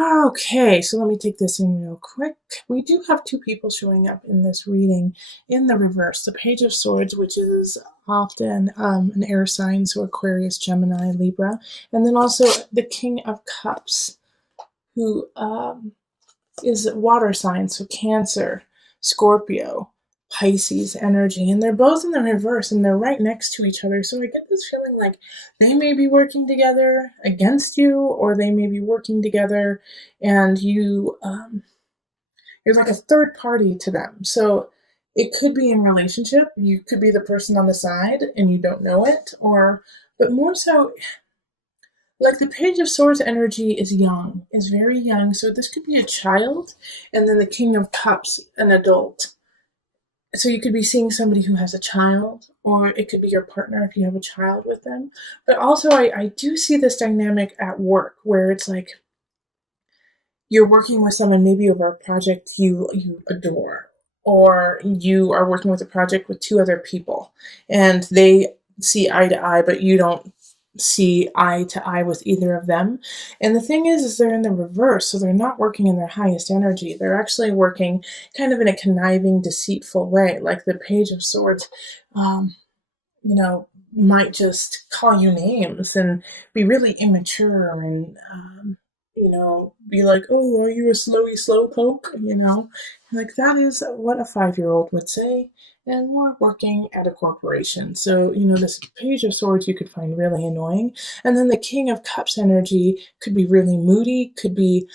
Okay, so let me take this in real quick. We do have two people showing up in this reading in the reverse. The Page of Swords, which is often an air sign, so Aquarius, Gemini, Libra, and then also the King of Cups, who is water sign, so Cancer, Scorpio, Pisces energy, and they're both in the reverse and they're right next to each other. So I get this feeling like they may be working together against you, or they may be working together and you're like a third party to them. So it could be in relationship. You could be the person on the side and you don't know it, or but more so like the Page of Swords energy is young, is very young. So this could be a child, and then the King of Cups, an adult. So you could be seeing somebody who has a child, or it could be your partner if you have a child with them. But also, I do see this dynamic at work where it's like you're working with someone maybe over a project you adore, or you are working with a project with two other people, and they see eye to eye, but you don't see eye to eye with either of them. And the thing is they're in the reverse, so they're not working in their highest energy. They're actually working kind of in a conniving, deceitful way. Like the Page of Swords, might just call you names and be really immature and be like, oh, are you a slowy slowpoke? Like that is what a 5-year-old would say. And we're working at a corporation. So, this Page of Swords you could find really annoying. And then the King of Cups energy could be really moody, could be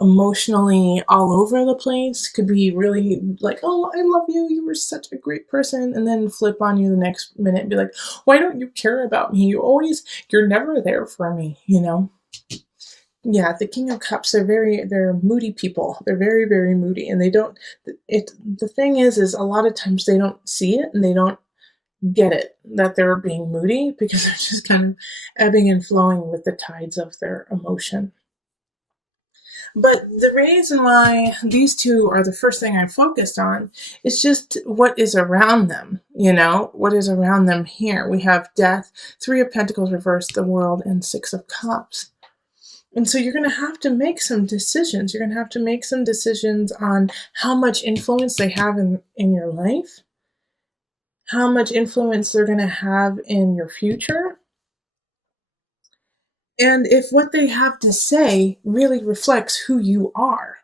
emotionally all over the place, could be really like, oh, I love you, you were such a great person. And then flip on you the next minute and be like, why don't you care about me? You're never there for me. Yeah, the King of Cups, they're moody people. They're very, very moody. And the thing is a lot of times they don't see it and they don't get it that they're being moody because they're just kind of ebbing and flowing with the tides of their emotion. But the reason why these two are the first thing I focused on is just what is around them, what is around them here. We have Death, Three of Pentacles reversed, the World, and Six of Cups. And so you're going to have to make some decisions. You're going to have to make some decisions on how much influence they have in your life, how much influence they're going to have in your future, and if what they have to say really reflects who you are.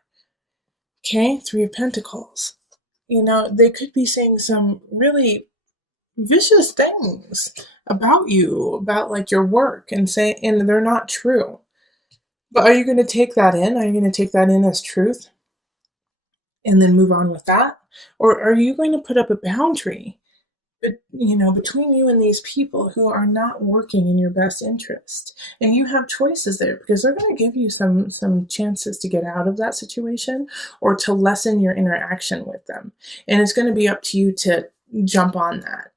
Okay, Three of Pentacles. They could be saying some really vicious things about you, about like your work, and they're not true. But are you going to take that in? Are you going to take that in as truth and then move on with that? Or are you going to put up a boundary, between you and these people who are not working in your best interest? And you have choices there because they're going to give you some chances to get out of that situation or to lessen your interaction with them. And it's going to be up to you to jump on that.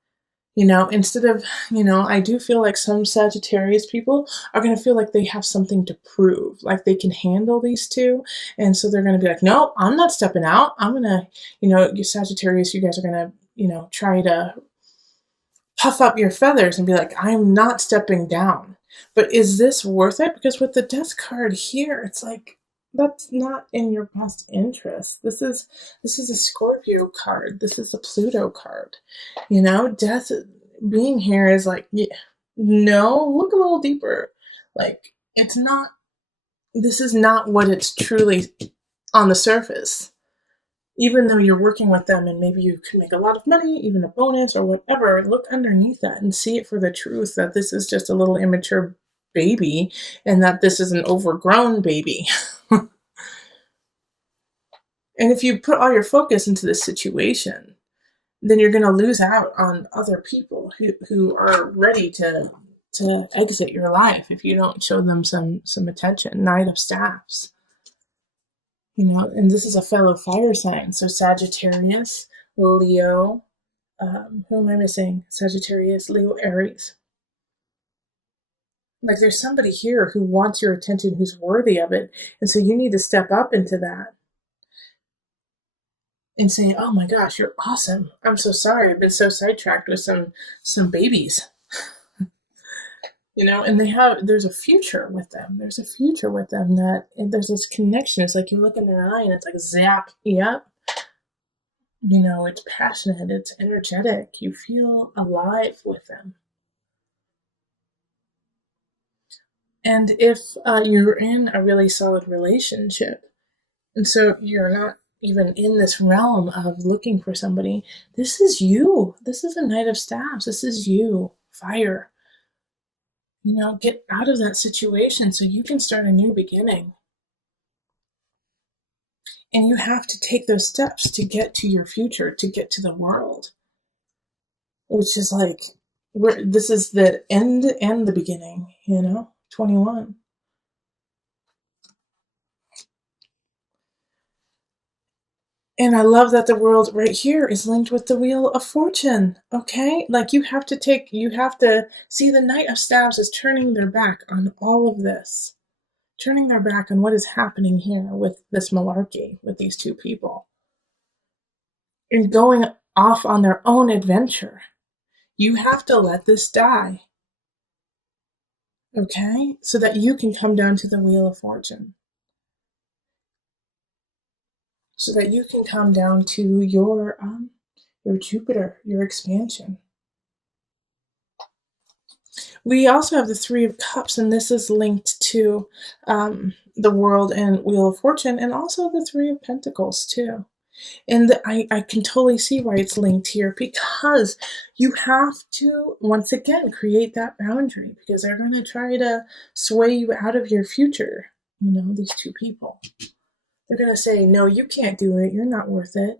Instead of, I do feel like some Sagittarius people are going to feel like they have something to prove, like they can handle these two. And so they're going to be like, no, I'm not stepping out. I'm going to, you Sagittarius, you guys are going to, try to puff up your feathers and be like, I'm not stepping down. But is this worth it? Because with the Death card here, it's like, that's not in your best interest. This is a Scorpio card. This is a Pluto card. Death being here is like, yeah, no, look a little deeper. Like, this is not what it's truly on the surface. Even though you're working with them and maybe you can make a lot of money, even a bonus or whatever, look underneath that and see it for the truth that this is just a little immature baby and that this is an overgrown baby. And if you put all your focus into this situation, then you're going to lose out on other people who are ready to exit your life if you don't show them some attention. Knight of Staffs. And this is a fellow fire sign. So Sagittarius, Leo, who am I missing? Sagittarius, Leo, Aries. Like there's somebody here who wants your attention, who's worthy of it. And so you need to step up into that and say, oh my gosh, you're awesome. I'm so sorry. I've been so sidetracked with some babies. And there's a future with them. There's a future with them that and there's this connection. It's like you look in their eye and it's like zap, yep. It's passionate, it's energetic. You feel alive with them. And if you're in a really solid relationship, and so you're not even in this realm of looking for somebody, this is you. This is a Knight of Staffs. This is you. Fire. Get out of that situation so you can start a new beginning. And you have to take those steps to get to your future, to get to the world, which is like, this is the end and the beginning, 21. And I love that the world right here is linked with the Wheel of Fortune. Okay? Like you have to see the Knight of Staves is turning their back on all of this, turning their back on what is happening here with this malarkey, with these two people, and going off on their own adventure. You have to let this die. Okay? So that you can come down to the Wheel of Fortune. So that you can come down to your Jupiter, your expansion. We also have the Three of Cups, and this is linked to the World and Wheel of Fortune, and also the Three of Pentacles too. And I can totally see why it's linked here, because you have to, once again, create that boundary, because they're going to try to sway you out of your future. These two people. They're going to say, no, you can't do it. You're not worth it.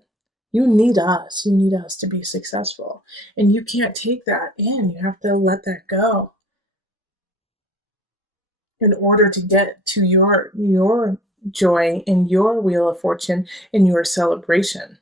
You need us. You need us to be successful. And you can't take that in. You have to let that go in order to get to your joy and your Wheel of Fortune and your celebration.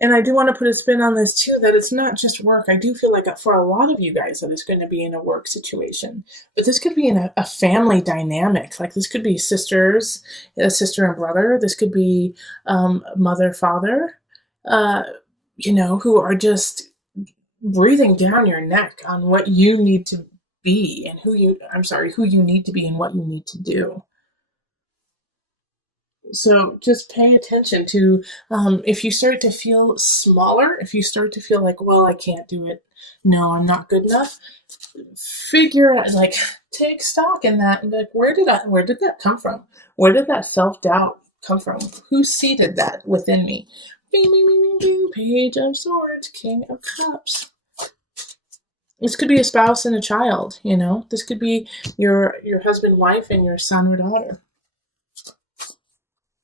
And I do want to put a spin on this too, that it's not just work. I do feel like for a lot of you guys that it's going to be in a work situation, but this could be in a family dynamic. Like this could be sisters, a sister and brother. This could be mother, father, who are just breathing down your neck on what you need to be and who you need to be and what you need to do. So just pay attention to if you start to feel smaller, if you start to feel like, well, I can't do it. No, I'm not good enough. Figure out, like, take stock in that and be like, where did that come from? Where did that self-doubt come from? Who seeded that within me? Bing, bing, bing, bing, bing. Page of Swords, King of Cups. This could be a spouse and a child, This could be your husband, wife, and your son or daughter.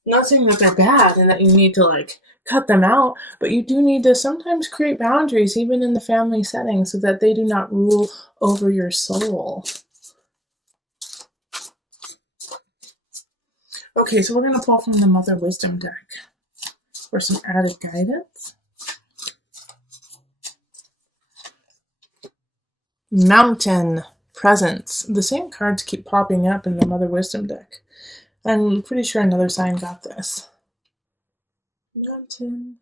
Not saying that they're bad and that you need to cut them out, but you do need to sometimes create boundaries even in the family setting so that they do not rule over your soul. Okay, so we're going to pull from the Mother Wisdom deck for some added guidance. Mountain Presence. The same cards keep popping up in the Mother Wisdom deck. I'm pretty sure another sign got this. Mountain.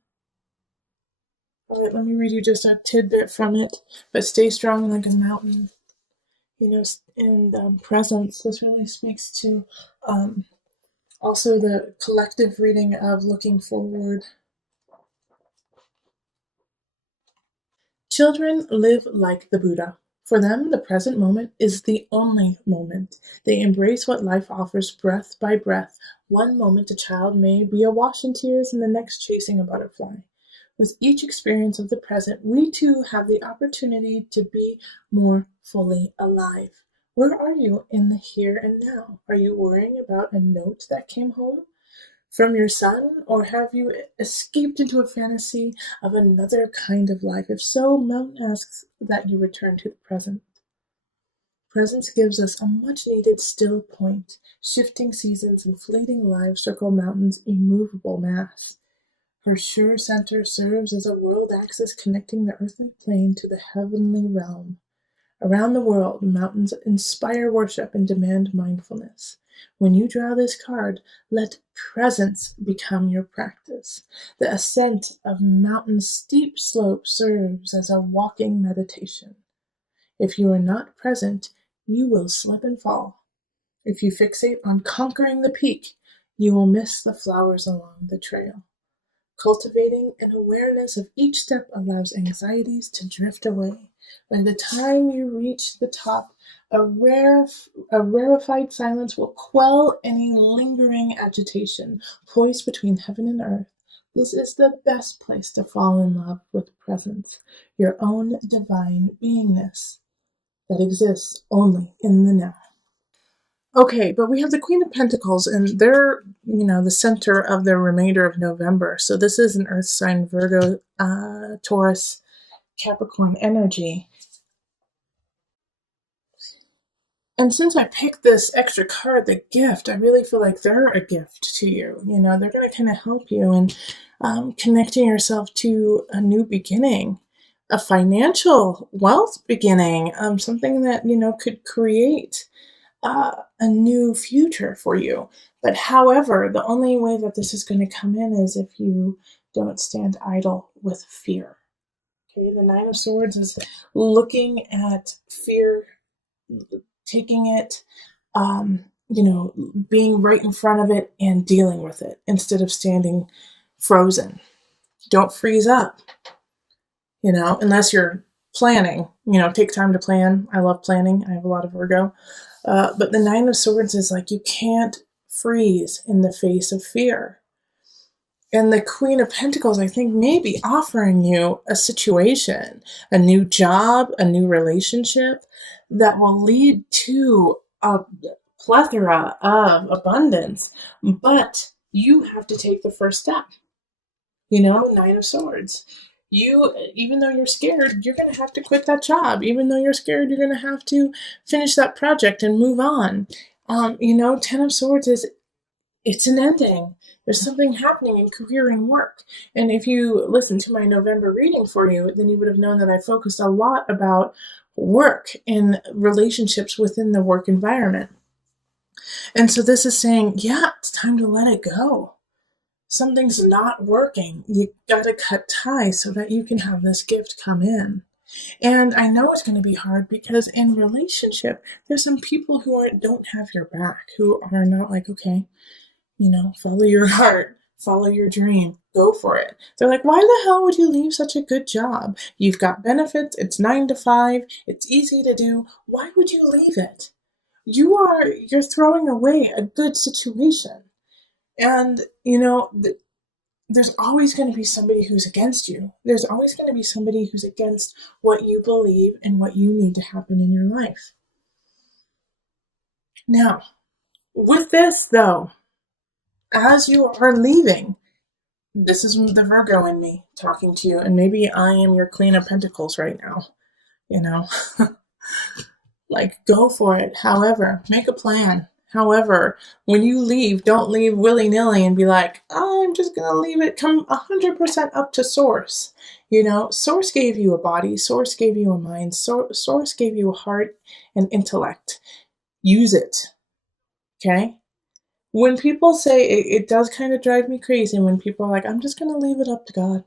All right, let me read you just a tidbit from it. But stay strong like a mountain. And presence. This really speaks to also the collective reading of looking forward. Children live like the Buddha. For them, the present moment is the only moment. They embrace what life offers breath by breath. One moment a child may be awash in tears and the next chasing a butterfly. With each experience of the present, we too have the opportunity to be more fully alive. Where are you in the here and now? Are you worrying about a note that came home from your son, or have you escaped into a fantasy of another kind of life? If so, Mountain asks that you return to the present. Presence gives us a much-needed still point. Shifting seasons and fleeting lives circle Mountain's immovable mass. Her sure center serves as a world axis connecting the earthly plane to the heavenly realm. Around the world, mountains inspire worship and demand mindfulness. When you draw this card, let presence become your practice. The ascent of Mountain's steep slope serves as a walking meditation. If you are not present, you will slip and fall. If you fixate on conquering the peak, you will miss the flowers along the trail. Cultivating an awareness of each step allows anxieties to drift away. By the time you reach the top, a rarefied silence will quell any lingering agitation. Poised between heaven and earth, this is the best place to fall in love with presence, your own divine beingness that exists only in the now. Okay, but we have the Queen of Pentacles, and they're, the center of the remainder of November. So this is an Earth sign, Virgo, Taurus, Capricorn energy. And since I picked this extra card, the gift, I really feel like they're a gift to you. They're going to kind of help you in connecting yourself to a new beginning, a financial wealth beginning, something that, could create a new future for you. But however, the only way that this is going to come in is if you don't stand idle with fear. Okay, the Nine of Swords is looking at fear, taking it, being right in front of it and dealing with it instead of standing frozen. Don't freeze up, unless you're planning, take time to plan. I love planning. I have a lot of Virgo. But the Nine of Swords is like you can't freeze in the face of fear. And the Queen of Pentacles, I think, may be offering you a situation, a new job, a new relationship that will lead to a plethora of abundance. But you have to take the first step. Nine of Swords. Even though you're scared, you're going to have to quit that job. Even though you're scared, you're going to have to finish that project and move on. Ten of Swords it's an ending. There's something happening in career and work. And if you listen to my November reading for you, then you would have known that I focused a lot about work and relationships within the work environment. And so this is saying, yeah, it's time to let it go. Something's not working. You gotta cut ties so that you can have this gift come in. And I know it's going to be hard because in relationship, there's some people who don't have your back, who are not like, okay, follow your heart, follow your dream, go for it. They're like, why the hell would you leave such a good job? You've got benefits. It's 9 to 5. It's easy to do. Why would you leave it? You're throwing away a good situation. And, there's always going to be somebody who's against you. There's always going to be somebody who's against what you believe and what you need to happen in your life. Now, with this, though, as you are leaving, this is the Virgo in me talking to you, and maybe I am your Queen of Pentacles right now, like, go for it. However, make a plan. However, when you leave, don't leave willy-nilly and be like, oh, I'm just going to leave it. Come 100% up to Source. Source gave you a body. Source gave you a mind. Source gave you a heart and intellect. Use it. Okay? When people say, it does kind of drive me crazy when people are like, I'm just going to leave it up to God.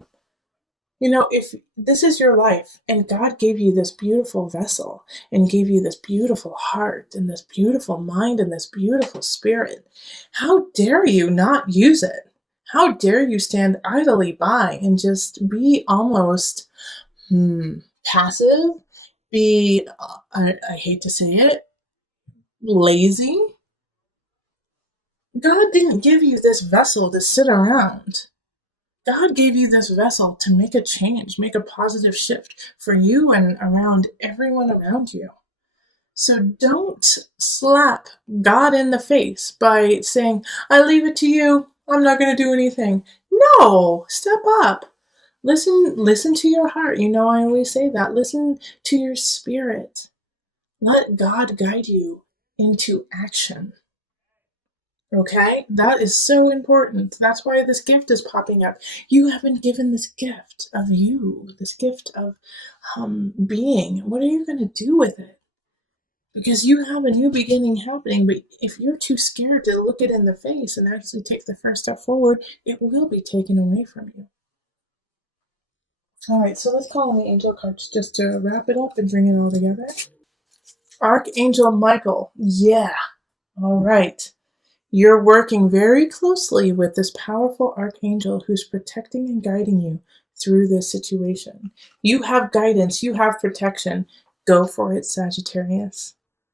If this is your life and God gave you this beautiful vessel and gave you this beautiful heart and this beautiful mind and this beautiful spirit, how dare you not use it? How dare you stand idly by and just be almost passive, be, I hate to say it, lazy? God didn't give you this vessel to sit around. God gave you this vessel to make a change, make a positive shift for you and around everyone around you. So don't slap God in the face by saying, I leave it to you. I'm not going to do anything. No, step up. Listen to your heart. I always say that. Listen to your spirit. Let God guide you into action. Okay, that is so important. That's why this gift is popping up. You have been given this gift of you, this gift of being. What are you going to do with it? Because you have a new beginning happening, but if you're too scared to look it in the face and actually take the first step forward, it will be taken away from you. All right, so let's call on the angel cards just to wrap it up and bring it all together. Archangel Michael. Yeah. All right. You're working very closely with this powerful archangel who's protecting and guiding you through this situation. You have guidance, you have protection. Go for it, Sagittarius.